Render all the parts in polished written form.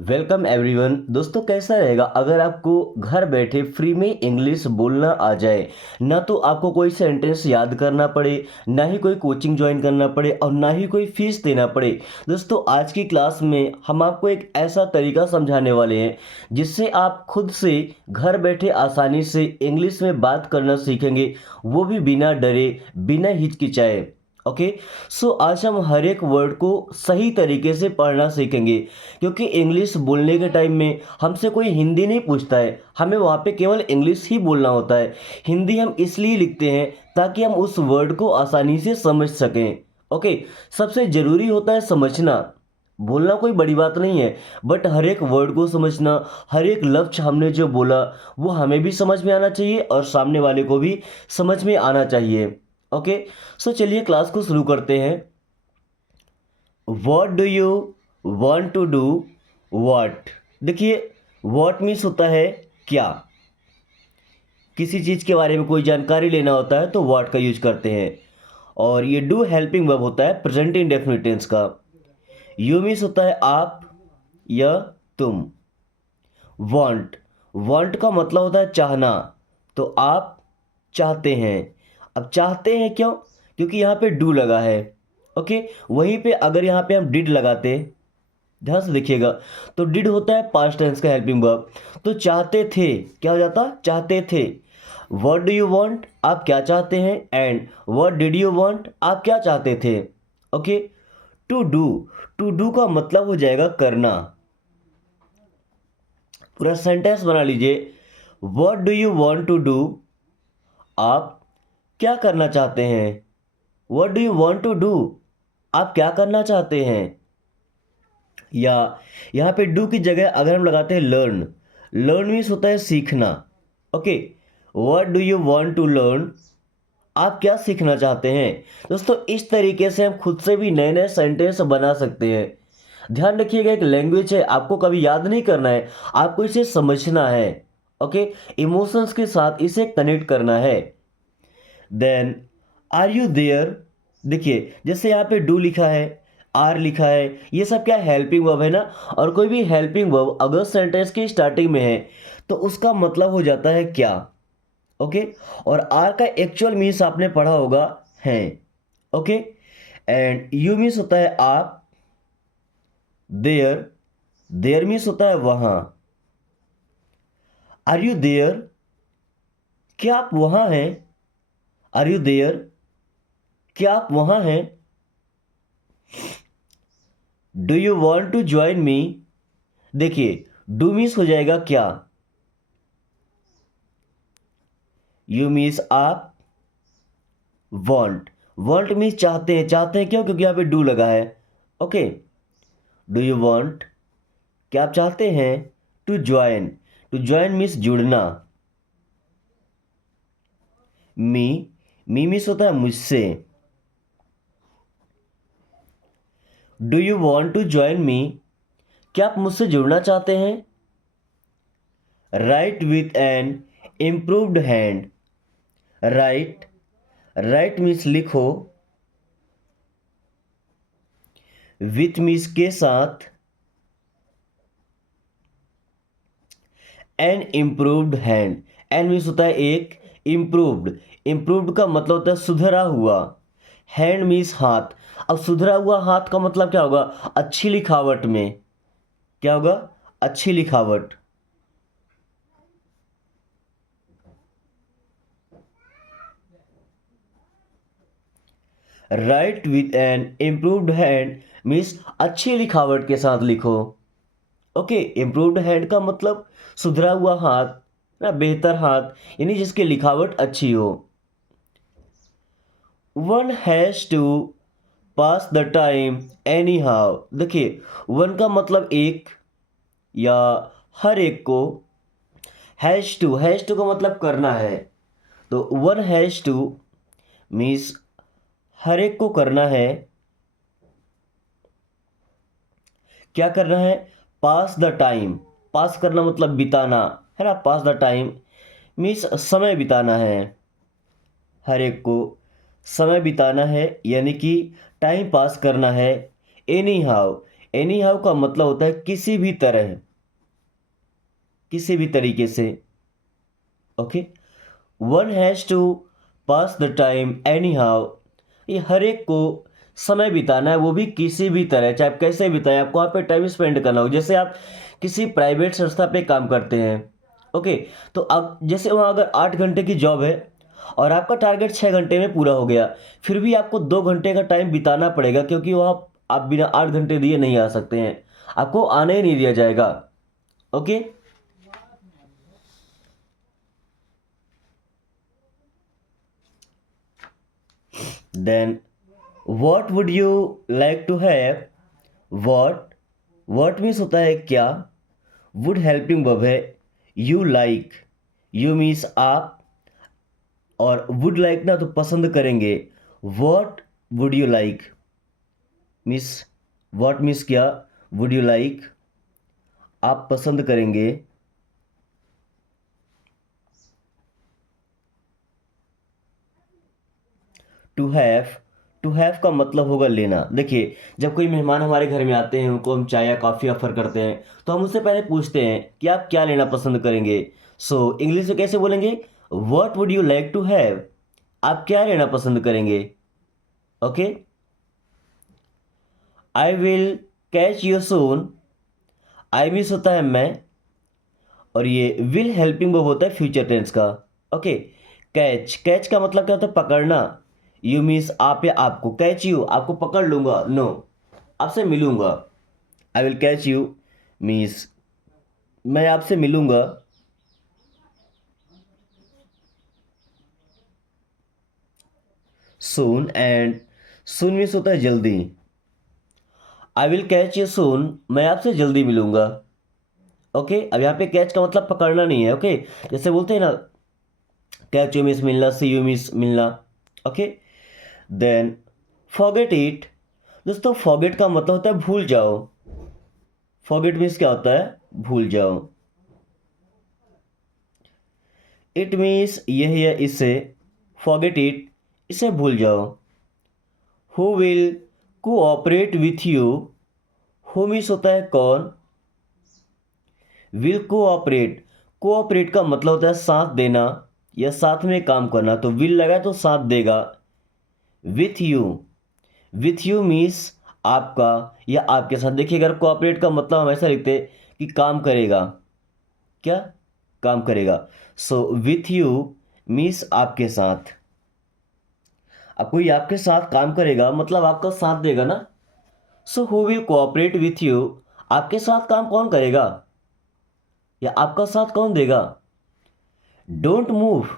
Welcome everyone. दोस्तों, कैसा रहेगा अगर आपको घर बैठे फ्री में इंग्लिश बोलना आ जाए। ना तो आपको कोई सेंटेंस याद करना पड़े, ना ही कोई कोचिंग ज्वाइन करना पड़े और ना ही कोई फीस देना पड़े। दोस्तों, आज की क्लास में हम आपको एक ऐसा तरीका समझाने वाले हैं जिससे आप खुद से घर बैठे आसानी से इंग्लिश में बात करना सीखेंगे, वो भी बिना डरे, बिना हिचकिचाए। ओके। सो आज हम हर एक वर्ड को सही तरीके से पढ़ना सीखेंगे, क्योंकि इंग्लिश बोलने के टाइम में हमसे कोई हिंदी नहीं पूछता है, हमें वहाँ पे केवल इंग्लिश ही बोलना होता है। हिंदी हम इसलिए लिखते हैं ताकि हम उस वर्ड को आसानी से समझ सकें। ओके। सबसे ज़रूरी होता है समझना। बोलना कोई बड़ी बात नहीं है, बट हर एक वर्ड को समझना, हर एक लफ्ज़ हमने जो बोला वो हमें भी समझ में आना चाहिए और सामने वाले को भी समझ में आना चाहिए। ओके। सो चलिए क्लास को शुरू करते हैं। What do you want to do what. देखिए, वॉट मीन्स होता है क्या। किसी चीज़ के बारे में कोई जानकारी लेना होता है तो वॉट का यूज करते हैं। और ये डू हेल्पिंग वर्ब होता है प्रेजेंट इंडेफिनिट टेंस का। यू मीन्स होता है आप या तुम। वांट, वांट का मतलब होता है चाहना। तो आप चाहते हैं। अब चाहते हैं क्यों? क्योंकि यहाँ पे डू लगा है। ओके। वहीं पे अगर यहाँ पे हम डिड लगाते, ध्यान से देखिएगा, तो डिड होता है पास्ट टेंस का हेल्पिंग वर्ब। तो चाहते थे क्या हो जाता? चाहते थे। व्हाट डू यू वांट, आप क्या चाहते हैं। And what did you want, आप क्या चाहते थे। Okay. To do, to do का मतलब हो जाएगा करना। पूरा सेंटेंस बना लीजिए। What do you want to do, आप क्या करना चाहते हैं। What do you want to do, आप क्या करना चाहते हैं। या यहाँ पे डू की जगह अगर हम लगाते हैं लर्न, लर्न मीन्स होता है सीखना। Okay. What do you want to learn, आप क्या सीखना चाहते हैं। दोस्तों, इस तरीके से हम खुद से भी नए नए सेंटेंस बना सकते हैं। ध्यान रखिएगा, एक लैंग्वेज है, आपको कभी याद नहीं करना है, आपको इसे समझना है। ओके। इमोशंस के साथ इसे कनेक्ट करना है। देन आर यू देयर, देखिए जैसे यहाँ पे डू लिखा है, आर लिखा है, ये सब क्या हेल्पिंग वर्ब है ना। और कोई भी हेल्पिंग वर्ब अगर सेंटेंस की स्टार्टिंग में है तो उसका मतलब हो जाता है क्या। ओके। और आर का एक्चुअल मीन्स आपने पढ़ा होगा है। ओके। एंड यू मीन्स होता है आप। देयर, देयर मीन्स होता है वहां। आर यू देयर, क्या आप वहां हैं। आर यू देयर, क्या आप वहां हैं। Do you want to join me, देखिए डू मीन्स हो जाएगा क्या, यू मीन्स आप, वॉन्ट, वॉन्ट मीन्स चाहते हैं। चाहते हैं क्यों? क्योंकि यहाँ पे डू लगा है। ओके। डू यू वॉन्ट, क्या आप चाहते हैं। To join, to join means जुड़ना। मी, मी मीन्स होता है मुझसे। Do you want to join me, क्या आप मुझसे जुड़ना चाहते हैं। Write with an improved hand, write, write means लिखो, विथ मीन्स के साथ, an improved hand, an means होता है एक, इम्प्रूव्ड, इम्प्रूव्ड का मतलब होता है सुधरा हुआ, हैंड मीन्स हाथ। अब सुधरा हुआ हाथ का मतलब क्या होगा? अच्छी लिखावट में। क्या होगा? अच्छी लिखावट। Right with an improved hand means अच्छी लिखावट के साथ लिखो। ओके। इम्प्रूव्ड हैंड का मतलब सुधरा हुआ हाथ ना, बेहतर हाथ, यानी जिसकी लिखावट अच्छी हो। One has to pass the time anyhow, देखिए वन का मतलब एक या हर एक को, हैज टू का मतलब करना है। तो वन हैज टू मीन्स हर एक को करना है। क्या करना है? पास द टाइम, पास करना मतलब बिताना है ना। पास द टाइम मीन्स समय बिताना है। हर एक को समय बिताना है यानी कि टाइम पास करना है। एनी हाउ, एनी हाउ का मतलब होता है किसी भी तरह, किसी भी तरीके से। Okay, one has to pass the time anyhow, ये हर एक को समय बिताना है, वो भी किसी भी तरह, चाहे आप कैसे बिताएं, आपको वहाँ पे टाइम स्पेंड करना हो। जैसे आप किसी प्राइवेट संस्था पे काम करते हैं, ओके, तो अब जैसे वहाँ अगर 8 घंटे की जॉब है और आपका टारगेट 6 घंटे में पूरा हो गया, फिर भी आपको 2 घंटे का टाइम बिताना पड़ेगा, क्योंकि वहाँ आप बिना 8 घंटे दिए नहीं आ सकते हैं, आपको आने ही नहीं दिया जाएगा। Okay, then what would you like to have, what means होता है क्या, वुड हेल्पिंग वर्ब है, यू लाइक, यू मीन्स आप, और वुड लाइक ना तो पसंद करेंगे। What would you like means, what means क्या, वुड यू लाइक आप पसंद करेंगे, टू हैव का मतलब होगा लेना। देखिए, जब कोई मेहमान हमारे घर में आते हैं, उनको हम चाय या कॉफ़ी ऑफर करते हैं, तो हम उससे पहले पूछते हैं कि आप क्या लेना पसंद करेंगे। सो इंग्लिश में कैसे बोलेंगे, what would you like to have, आप क्या लेना पसंद करेंगे। Okay, I will catch you soon, I means होता है मैं, और ये विल हेल्पिंग वर्ब होता है फ्यूचर टेंस का। ओके, कैच का मतलब क्या होता है, पकड़ना। यू मीन्स आप या आपको, कैच यू आपको पकड़ लूंगा, नो आपसे मिलूंगा। आई विल कैच यू मीन्स मैं आपसे मिलूंगा। सून, एंड सून मीन्स होता है जल्दी। आई विल कैच यू सून, मैं आपसे जल्दी मिलूंगा। ओके, अब यहाँ पे कैच का मतलब पकड़ना नहीं है। ओके, जैसे बोलते हैं ना, कैच यू मीन्स मिलना, सी यू मीन्स मिलना। ओके, देन फॉरगेट इट, दोस्तों फॉरगेट का मतलब होता है भूल जाओ। फॉरगेट मीन्स क्या होता है, भूल जाओ। इट मीन्स यह या इसे, फॉरगेट इट इसे भूल जाओ। Who will cooperate with you, who means होता है कौन, विल कोऑपरेट, कोऑपरेट का मतलब होता है साथ देना या साथ में काम करना, तो विल लगा तो साथ देगा। With you, with you means आपका या आपके साथ। देखिए, अगर कोऑपरेट का मतलब हमेशा लिखते कि काम करेगा, क्या काम करेगा। सो विथ यू मीन्स आपके साथ। अब कोई आपके साथ काम करेगा मतलब आपका साथ देगा ना। So who will cooperate with you, आपके साथ काम कौन करेगा या आपका साथ कौन देगा। डोंट मूव,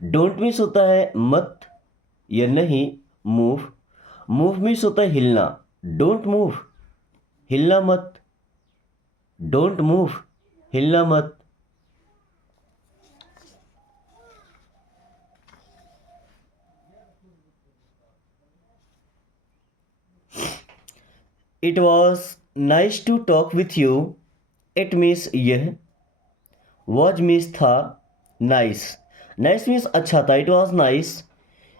डोंट मीन्स होता है मत या नहीं, मूव, मूव मीन्स होता है हिलना। डोंट मूव, हिलना मत, डोंट मूव, हिलना मत। It was nice to talk with you, it means यह, वॉज मीन्स था, नाइस, नाइस मीन्स अच्छा था, इट वॉज नाइस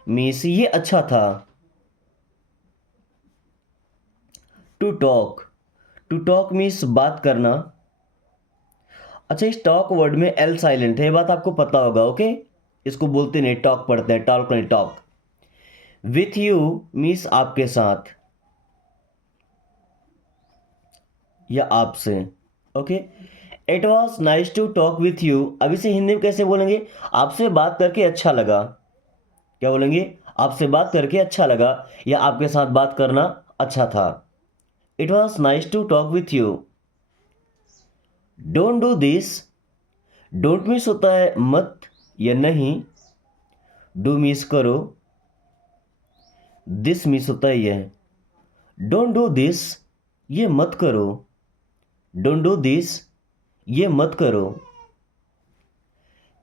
मीन्स ये अच्छा था। To talk, to talk means बात करना। अच्छा, इस टॉक वर्ड में एल साइलेंट है, ये बात आपको पता होगा। ओके, इसको बोलते नहीं, टॉक पढ़ते हैं, टॉक नहीं, टॉक। विथ यू मीन्स आपके साथ या आपसे। Okay, it was nice to talk with you, अब इसे हिंदी में कैसे बोलेंगे, आपसे बात करके अच्छा लगा। क्या बोलेंगे, आपसे बात करके अच्छा लगा या आपके साथ बात करना अच्छा था। It was nice to talk with you. Don't do this, don't means होता है मत या नहीं, डू मीन्स करो, दिस मीन्स होता है यह। डोंट डू दिस, ये मत करो, डोंट डू दिस, ये मत करो।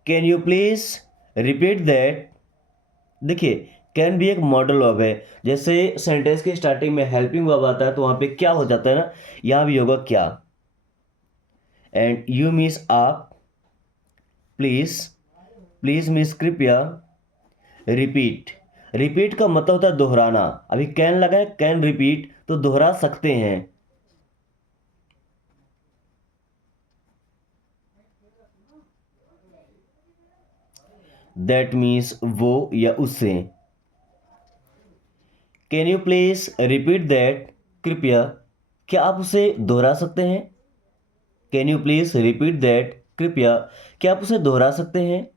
Can you please repeat that, देखिए कैन भी एक मॉडल वर्ब है। जैसे सेंटेंस की स्टार्टिंग में हेल्पिंग वर्ब आता है तो वहां पे क्या हो जाता है ना, यहां भी होगा क्या। एंड यू मीन्स आप, प्लीज, प्लीज मीन्स कृपया, रिपीट, रिपीट का मतलब होता है दोहराना। अभी कैन लगा है, कैन रिपीट तो दोहरा सकते हैं। दैट मीन्स वो या उससे। Can you please repeat that, कृपया क्या आप उसे दोहरा सकते हैं। Can you please repeat that, कृपया क्या आप उसे दोहरा सकते हैं।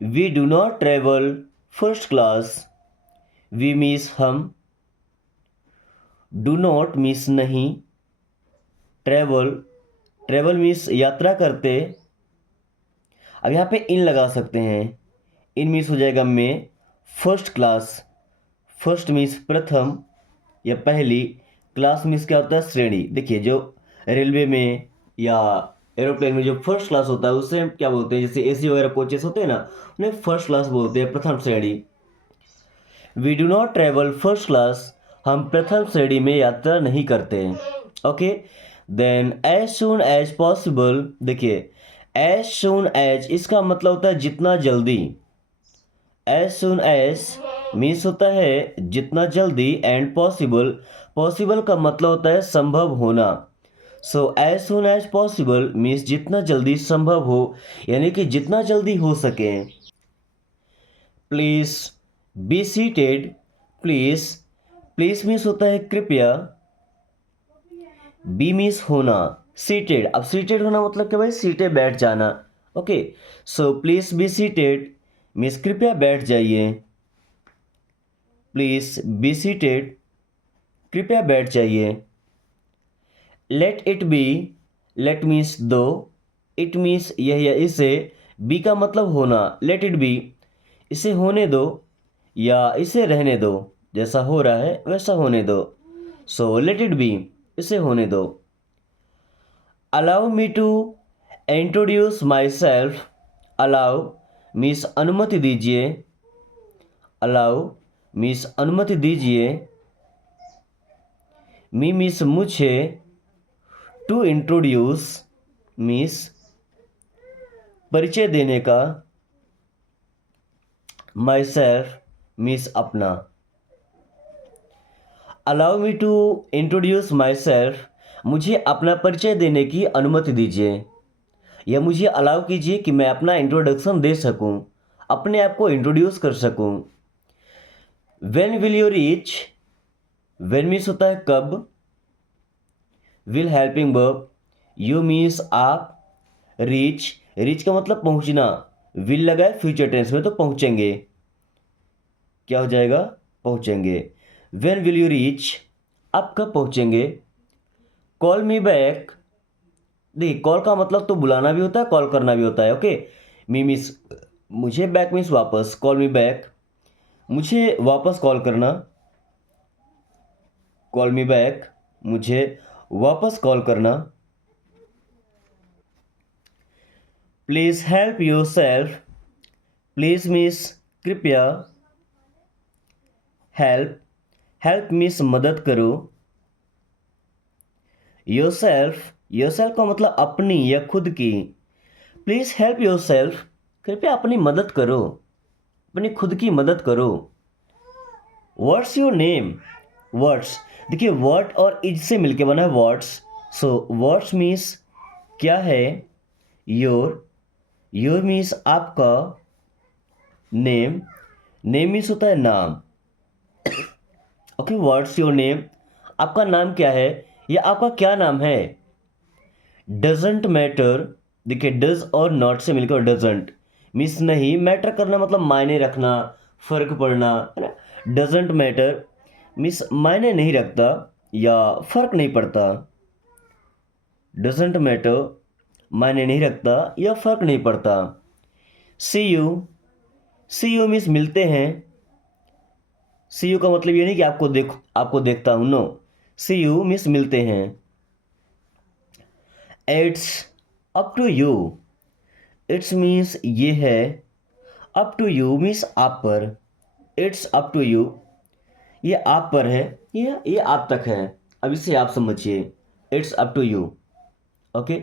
We do not travel first class, we means हम, डू नॉट मीन्स नहीं, ट्रेवल, ट्रेवल मीन्स यात्रा करते। अब यहाँ पे इन लगा सकते हैं, इन मीन्स हो जाएगा में, फर्स्ट क्लास, फर्स्ट मीन्स प्रथम या पहली, क्लास मीन्स क्या होता है श्रेणी। देखिए जो रेलवे में या एरोप्लेन में जो फर्स्ट क्लास होता है उसे हम क्या बोलते हैं, जैसे एसी वगैरह कोचेस होते हैं ना, उन्हें फर्स्ट क्लास बोलते हैं, प्रथम श्रेणी। We do not travel first class, हम प्रथम श्रेणी में यात्रा नहीं करते हैं। Okay, then as soon as possible, देखिए एज सून एज इसका मतलब होता है जितना जल्दी। एज सून एज मीन्स होता है जितना जल्दी, एंड पॉसिबल, पॉसिबल का मतलब होता है संभव होना। So as soon as possible means जितना जल्दी संभव हो, यानी कि जितना जल्दी हो सके। Please be seated, please, please means होता है कृपया, बी मीन्स होना, सीटेड, अब सीटेड होना मतलब क्या भाई, सीटे बैठ जाना। Okay, so please be seated means कृपया बैठ जाइए, प्लीज बी सीटेड, कृपया बैठ जाइए। Let it be, let means दो, इट मीन्स यह या इसे, बी का मतलब होना, लेट इट बी इसे होने दो या इसे रहने दो, जैसा हो रहा है वैसा होने दो। सो लेट इट बी इसे होने दो। Allow me to introduce myself, allow means अनुमति दीजिए, अलाउ मीन्स अनुमति दीजिए, मी मीन्स मुझे, टू इंट्रोड्यूस मीन्स परिचय देने का, माई सेल्फ मीन्स अपना। Allow me to introduce myself, मुझे अपना परिचय देने की अनुमति दीजिए, या मुझे अलाउ कीजिए कि मैं अपना इंट्रोडक्शन दे सकूं, अपने आप को इंट्रोड्यूस कर सकूं। When will you reach, when means होता है कब, will helping verb, you means आप, रीच, रीच का मतलब पहुंचना, विल लगा है फ्यूचर टेंस में तो पहुंचेंगे, क्या हो जाएगा पहुंचेंगे। व्हेन विल यू रीच, आप कब पहुंचेंगे। कॉल मी बैक, देखिए कॉल का मतलब तो बुलाना भी होता है, कॉल करना भी होता है। ओके, मी मीन्स मुझे, बैक मीन्स वापस, कॉल मी बैक मुझे वापस कॉल करना, कॉल मी बैक मुझे वापस कॉल करना। Please help your self, please means कृपया, हेल्प, हेल्प मीन्स मदद करो। योरसेल्फ, योरसेल्फ का मतलब अपनी या खुद की। प्लीज हेल्प योरसेल्फ, कृपया अपनी मदद करो, अपनी खुद की मदद करो। व्हाट्स योर नेम, व्हाट्स, देखिए व्हाट और इज से मिलके बना है व्हाट्स। सो व्हाट्स मीन्स क्या है, योर, योर मीन्स आपका, नेम, नेम मीन्स होता है नाम। ओके, व्हाट्स योर नेम, आपका नाम क्या है या आपका क्या नाम है। डजेंट मैटर, देखिए डज और नॉट से मिलकर डजेंट मीन्स नहीं, मैटर करना मतलब मायने रखना, फर्क पड़ना, है ना। डजेंट मैटर मीन्स मायने नहीं रखता या फर्क नहीं पड़ता। डजेंट मैटर मायने नहीं रखता या फर्क नहीं पड़ता। सी यू, सी यू मीन्स मिलते हैं। सी यू का मतलब ये नहीं कि आपको देखता हूं, नो, सी यू मीन्स मिलते हैं। It's up to you, it's means ये है, अप टू यू मीन्स आप पर, इट्स अप टू यू ये आप पर है, ये आप तक है। अब इसे आप समझिए, it's up to you. Okay,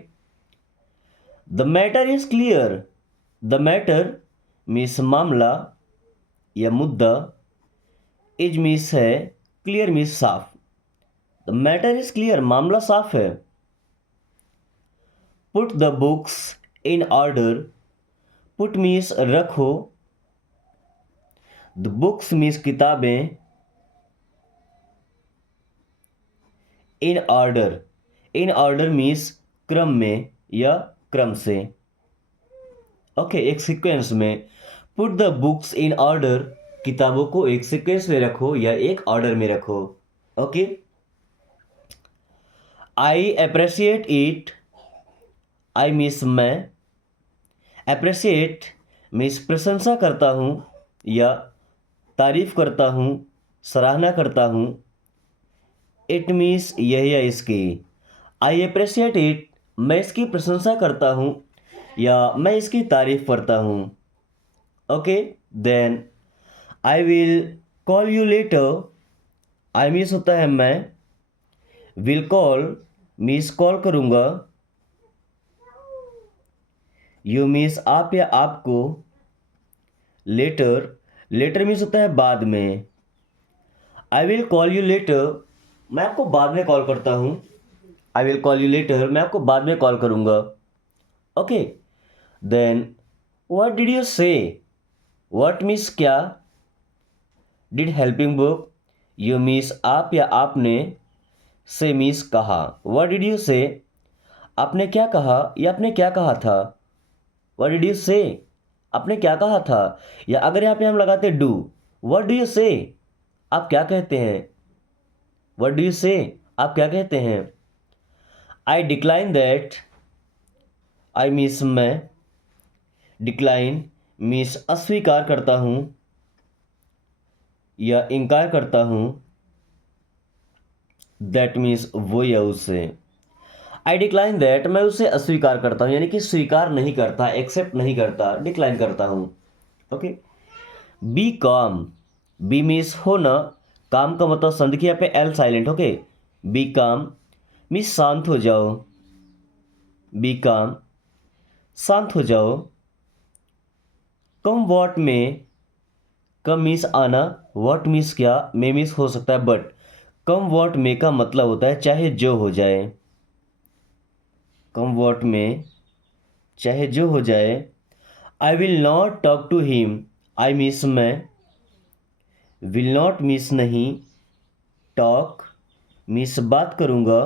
the matter is clear, the matter means मामला या मुद्दा, इज मीन्स है, क्लियर मीन्स साफ। द मैटर इज क्लियर, मामला साफ है। Put the books in order, put means रखो, द बुक्स मीन्स किताबें, इन ऑर्डर मीन्स क्रम में या क्रम से। ओके, एक सीक्वेंस में। Put the books in order, किताबों को एक सीक्वेंस में रखो या एक ऑर्डर में रखो। Okay. I appreciate it, I means मैं, अप्रिशिएट मीन्स प्रशंसा करता हूँ या तारीफ करता हूँ, सराहना करता हूँ। इट मीन्स यह या इसकी। आई अप्रिशिएट इट, मैं इसकी प्रशंसा करता हूँ या मैं इसकी तारीफ करता हूँ। Okay, then I will call you later, I means होता है मैं, विल कॉल मीन्स कॉल करूँगा, यू मीन्स आप या आपको, लेटर मीन्स होता है बाद में। I will call you later, मैं आपको बाद में कॉल करता हूँ। I will call you later, मैं आपको बाद में कॉल करूँगा। Okay, then what did you say, what means क्या, did helping book, you means आप या आपने, से मीन्स कहा। व्हाट डिड यू से, आपने क्या कहा या आपने क्या कहा था। व्हाट डिड यू से, आपने क्या कहा था। या अगर यहाँ पे हम लगाते डू, व्हाट डू यू से, आप क्या कहते हैं। व्हाट डू यू से, आप क्या कहते हैं। आई डिक्लाइन दैट, आई मीन्स मैं, डिक्लाइन मीन्स अस्वीकार करता हूँ या इनकार करता हूँ। दैट मीन्स वो या उससे। आई डिक्लाइन दैट, मैं उसे अस्वीकार करता हूँ, यानी कि स्वीकार नहीं करता, एक्सेप्ट नहीं करता, डिक्लाइन करता हूँ। ओके। बी काम, बी मीन्स होना, काम का मतलब संधि की यहाँ पे एल साइलेंट। ओके, बी काम मीन्स शांत हो जाओ, बी काम शांत हो जाओ। कम वॉट में, कम मीन्स आना, वॉट मीन्स क्या, मे मीन्स हो सकता है बट। कम वॉट में का मतलब होता है चाहे जो हो जाए, कम वॉट में चाहे जो हो जाए। I will not talk to him, I means मैं, विल नॉट मीन्स नहीं, टॉक मीन्स बात करूँगा,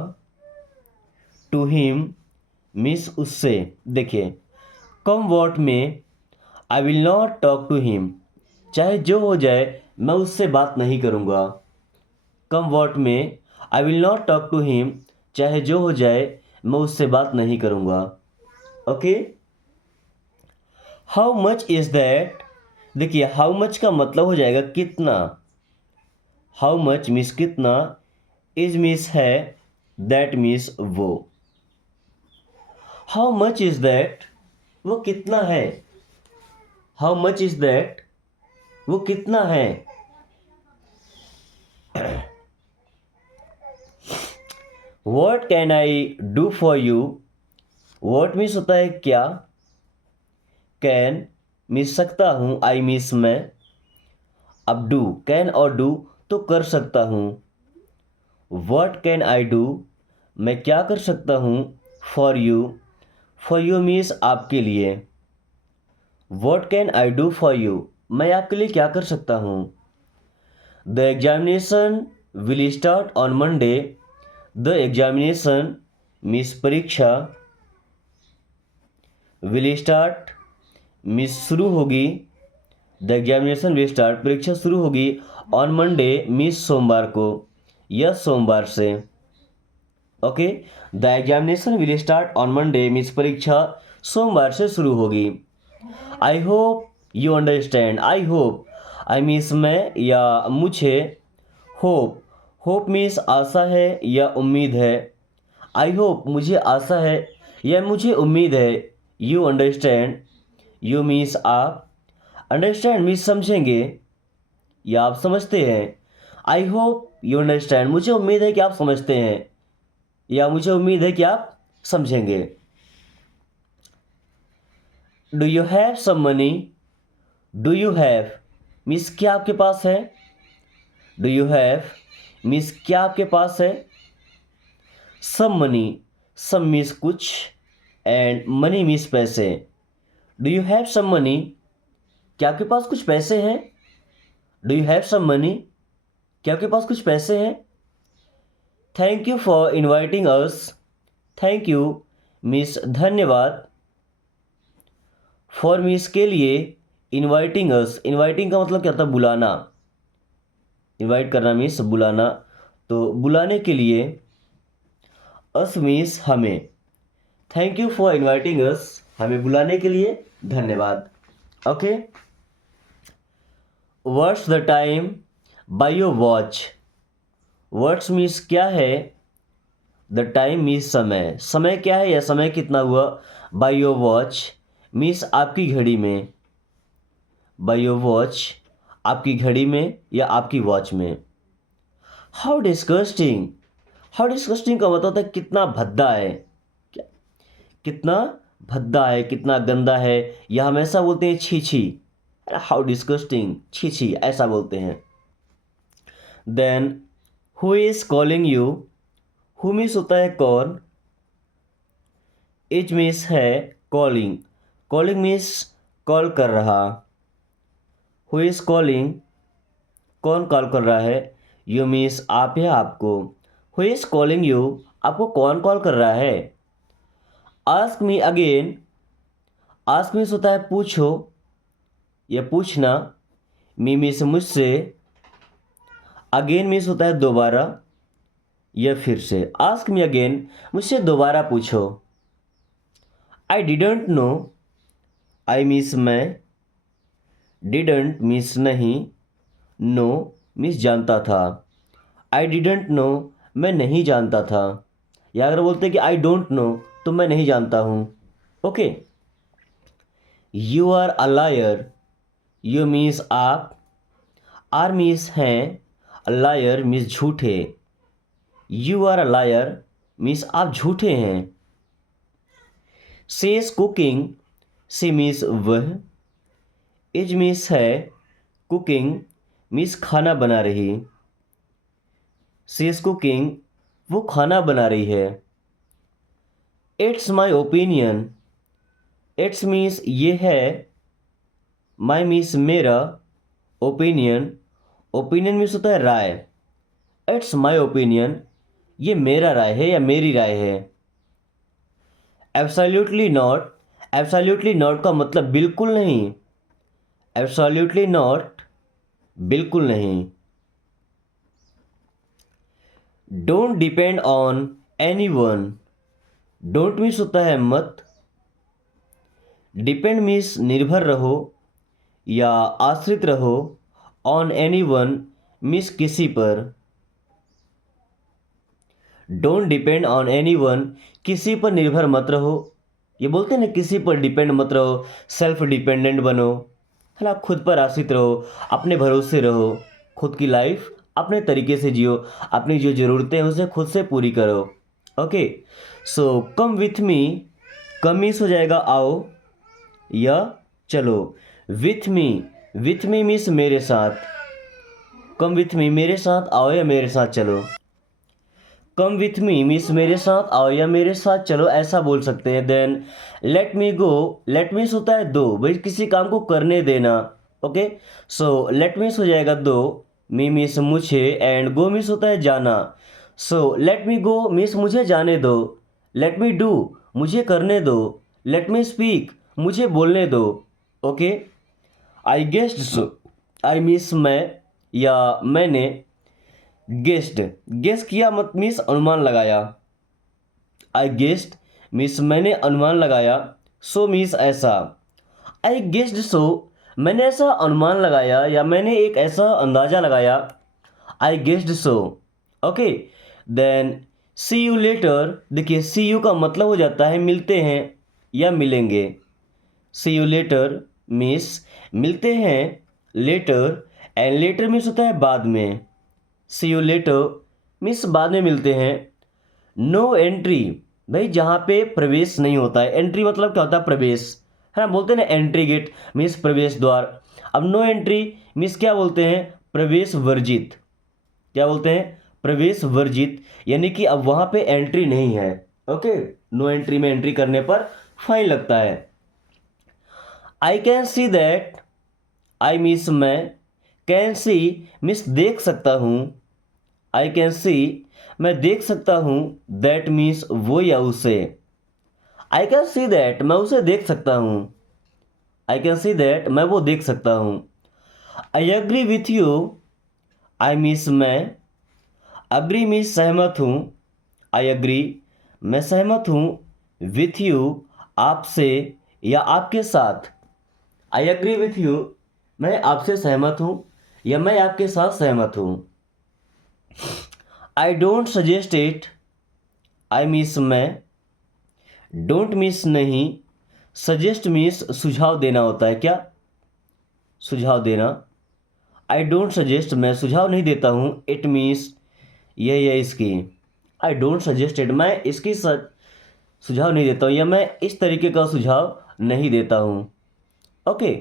टू हिम मीन्स उससे। देखिए, come what may I will not talk to him, चाहे जो हो जाए मैं उससे बात नहीं करूँगा। Come what may I will not talk to him, चाहे जो हो जाए मैं उससे बात नहीं करूँगा। Okay. How much is that, देखिए हाउ मच का मतलब हो जाएगा कितना। हाउ मच मीन्स कितना, इज मीन्स है, दैट मीन्स वो। हाउ मच इज दैट, वो कितना है। हाउ मच इज दैट, वो कितना है। What can I do for you, what means होता है क्या, कैन मीन्स सकता हूँ, आई मीन्स मैं, अब डू, कैन और डू तो कर सकता हूँ। वॉट कैन आई डू, मैं क्या कर सकता हूँ, फॉर यू मीन्स आपके लिए। What can I do for you, मैं आपके लिए क्या कर सकता हूँ। The examination will start on Monday, the examination means परीक्षा, विल स्टार्ट मीन्स शुरू होगी, द एग्जामिनेशन विल स्टार्ट परीक्षा शुरू होगी, ऑन मंडे मीन्स सोमवार को या सोमवार से। Okay, the examination will start on Monday means परीक्षा सोमवार से शुरू होगी। I hope you understand, I hope, I means मैं या मुझे, होप मीन्स आशा है या उम्मीद है। आई होप मुझे आशा है या मुझे उम्मीद है। यू अंडरस्टैंड, यू मीन्स आप, अंडरस्टैंड मीन्स समझेंगे या आप समझते हैं। आई होप यू अंडरस्टैंड, मुझे उम्मीद है कि आप समझते हैं या मुझे उम्मीद है कि आप समझेंगे। Do you have some money, do you have means क्या आपके पास है, डू यू हैव मीन्स क्या आपके पास है। सम मनी, सम मीन्स कुछ एंड मनी मीन्स पैसे। Do you have some money, क्या आपके पास कुछ पैसे हैं? Do you have some money, क्या आपके पास कुछ पैसे हैं? Thank you for inviting us, thank you means धन्यवाद, फॉर मीन्स के लिए, इनवाइटिंग अस, इनवाइटिंग का मतलब क्या होता है? बुलाना, इनवाइट करना मीन्स बुलाना, तो बुलाने के लिए, अस मीन्स हमें, थैंक यू फॉर इनवाइटिंग अस, हमें बुलाने के लिए धन्यवाद। Okay, what's the time by your watch, what's means क्या है, द टाइम मीन्स समय, समय क्या है या समय कितना हुआ, बाय योर वॉच मीन्स आपकी घड़ी में, बाय योर वॉच आपकी घड़ी में या आपकी वॉच में। हाउ डिस्गस्टिंग, हाउ डिस्गस्टिंग का मतलब होता है कितना भद्दा है, क्या, कितना भद्दा है, कितना गंदा है, या हम ऐसा बोलते हैं छी छी, हाउ डिस्गस्टिंग, छी छी ऐसा बोलते हैं। Then who is calling you, who means होता है कौन, इज मीन्स है कॉलिंग, कॉलिंग मीन्स कॉल कर रहा, हु इज कॉलिंग कौन कॉल कर रहा है, यू मीन्स आप या आपको, हु इज कॉलिंग यू आपको कौन कॉल कर रहा है। Ask me again, ask means होता है पूछो या पूछना, मी मीन्स मुझसे, अगेन मीन्स होता है दोबारा या फिर से, आस्क मी अगेन मुझसे दोबारा पूछो। I didn't know, I means मैं, डिडंट मीन्स नहीं, नो मीन्स जानता था, आई डिडंट नो मैं नहीं जानता था, या अगर बोलते हैं कि आई डोंट नो तो मैं नहीं जानता हूँ। Okay, you are a liar, you means आप, आर मीन्स हैं, लायर मीन्स झूठे, you are a liar means आप झूठे हैं। She is cooking, she means वह, इज मीन्स है, कुकिंग मीन्स खाना बना रही, सी इज कुकिंग वो खाना बना रही है। It's my opinion, it's means ये है, माई मीन्स मेरा, ओपिनियन, ओपिनियन मीन्स होता है राय, इट्स माई ओपिनियन ये मेरा राय है या मेरी राय है। एब्सोल्युटली नॉट, एब्सोल्युटली नॉट का मतलब बिल्कुल नहीं, एब्सोल्युटली नॉट बिल्कुल नहीं। Don't depend on any one, don't means होता है मत, डिपेंड मीन्स निर्भर रहो या आश्रित रहो, ऑन एनी वन मीन्स किसी पर, don't depend on any one किसी पर निर्भर मत रहो, ये बोलते हैं ना किसी पर डिपेंड मत रहो, सेल्फ डिपेंडेंट बनो, है ना, खुद पर आश्रित रहो, अपने भरोसे रहो, खुद की लाइफ अपने तरीके से जियो, अपनी जो ज़रूरतें हैं उसे खुद से पूरी करो। Okay, so come with me, come means हो जाएगा आओ या चलो, विथ मी मीन्स मेरे साथ, कम विथ मी मेरे साथ आओ या मेरे साथ चलो, कम विथ मी मीन्स मेरे साथ आओ या मेरे साथ चलो ऐसा बोल सकते हैं। देन लेट मी गो, लेट मीन्स होता है दो, भाई किसी काम को करने देना। ओके, सो लेट मीन्स हो जाएगा दो, मी मीन्स मुझे, एंड गो मीन्स होता है जाना। सो लेट मी गो मीन्स मुझे जाने दो, लेट मी डू मुझे करने दो, लेट मी स्पीक मुझे बोलने दो। ओके, आई गेस्ड, सो आई मीन्स मैं या मैंने, गेस्ड गेस किया मत मीन्स अनुमान लगाया, आई गेस्ड मीन्स मैंने अनुमान लगाया, सो मीन्स ऐसा, आई गेस्ड सो मैंने ऐसा अनुमान लगाया या मैंने एक ऐसा अंदाजा लगाया, I guessed so. Okay, then see you later, देखिए सी यू का मतलब हो जाता है मिलते हैं या मिलेंगे, सी यू लेटर मीन्स मिलते हैं, लेटर, एंड लेटर मीन्स होता है बाद में, सी यू लेटर मीन्स बाद में मिलते हैं। नो एंट्री, भाई जहाँ पे प्रवेश नहीं होता है, एंट्री मतलब क्या होता है प्रवेश, है ना, बोलते हैं ना एंट्री गेट मीन्स प्रवेश द्वार। अब नो एंट्री मीन्स क्या बोलते हैं, प्रवेश वर्जित, क्या बोलते हैं, प्रवेश वर्जित, यानी कि अब वहाँ पे एंट्री नहीं है। ओके, नो एंट्री में एंट्री करने पर फाइन लगता है। I can see that, I means मैं, कैन सी मीन्स देख सकता हूँ, आई कैन सी मैं देख सकता हूँ, दैट मीन्स वो या उसे, आई कैन सी दैट मैं उसे देख सकता हूँ, आई कैन सी दैट मैं वो देख सकता हूँ। I agree with you, I means मैं, अग्री मीन्स सहमत हूँ, आई एग्री मैं सहमत हूँ, विथ यू आपसे या आपके साथ, आई एग्री विथ यू मैं आपसे सहमत हूँ या मैं आपके साथ सहमत हूँ। I don't suggest it, I means मैं, डोंट मीन्स नहीं, सजेस्ट मीन्स सुझाव देना होता है क्या, सुझाव देना। आई डोंट सजेस्ट मैं सुझाव नहीं देता हूँ, इट मीन्स यह इसकी, आई डोंट सजेस्ट इट मैं इसकी सुझाव नहीं देता हूँ या मैं इस तरीके का सुझाव नहीं देता हूँ। Okay,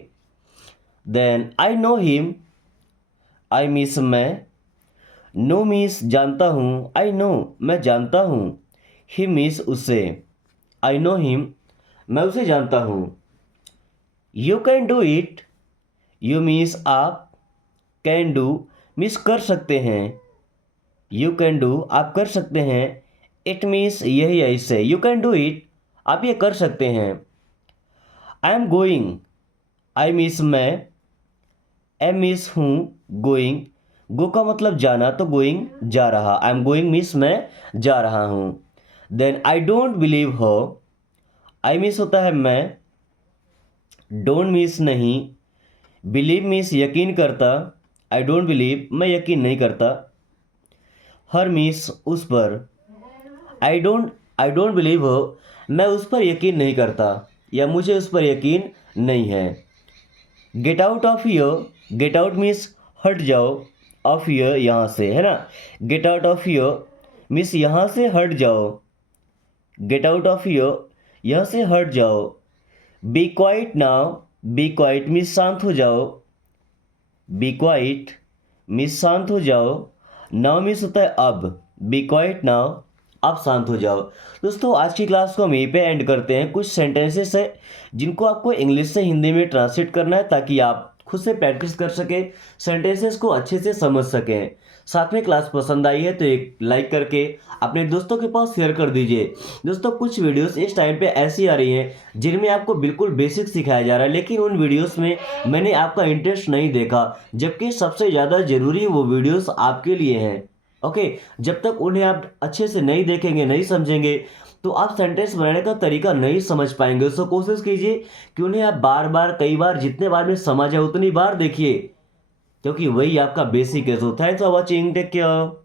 then I know him, I means मैं, नो मीन्स जानता हूँ, आई नो मैं जानता हूँ, हिम मीन्स उसे, आई नो हिम मैं उसे जानता हूँ। You can do it, you means आप, कैन डू मीन्स कर सकते हैं, यू कैन डू आप कर सकते हैं, इट मीन्स यही है इससे, यू कैन डू इट आप ये कर सकते हैं। I am going, I means मैं, एम मीन्स हूँ, गोइंग गो का मतलब जाना, तो गोइंग जा रहा, आई एम गोइंग मीन्स मैं जा रहा हूँ। देन आई डोंट बिलीव हो, आई मीन्स होता है मैं, डोंट मीन्स नहीं, बिलीव मीन्स यकीन करता, आई डोंट बिलीव मैं यकीन नहीं करता, हर मीन्स उस पर, आई डोंट बिलीव हो मैं उस पर यकीन नहीं करता या मुझे उस पर यकीन नहीं है। Get out of your, get out means हट जाओ, ऑफ योर यहाँ से है ना, get out of your means यहाँ से हट जाओ, गेट आउट ऑफ योर यहाँ से हट जाओ। Be quiet now, be quiet means शांत हो जाओ, बी क्वाइट मीन्स शांत हो जाओ, नाउ मीन्स होता है अब, बी क्वाइट नाउ आप शांत हो जाओ। दोस्तों आज की क्लास को हम यहीं पे एंड करते हैं। कुछ सेंटेंसेस है जिनको आपको इंग्लिश से हिंदी में ट्रांसलेट करना है ताकि आप खुद से प्रैक्टिस कर सकें, सेंटेंसेस को अच्छे से समझ सकें। साथ में क्लास पसंद आई है तो एक लाइक करके अपने दोस्तों के पास शेयर कर दीजिए। दोस्तों कुछ वीडियोस इस टाइम पे ऐसी आ रही हैं जिनमें आपको बिल्कुल बेसिक सिखाया जा रहा है, लेकिन उन वीडियोस में मैंने आपका इंटरेस्ट नहीं देखा, जबकि सबसे ज़्यादा ज़रूरी वो वीडियोस आपके लिए हैं। ओके, जब तक उन्हें आप अच्छे से नहीं देखेंगे, नहीं समझेंगे, तो आप सेंटेंस बनाने का तरीका नहीं समझ पाएंगे। सो कोशिश कीजिए कि उन्हें आप बार बार, कई बार, जितने बार में समझ है उतनी बार देखिए, क्योंकि वही आपका बेसिक है। So thanks for watching, take care.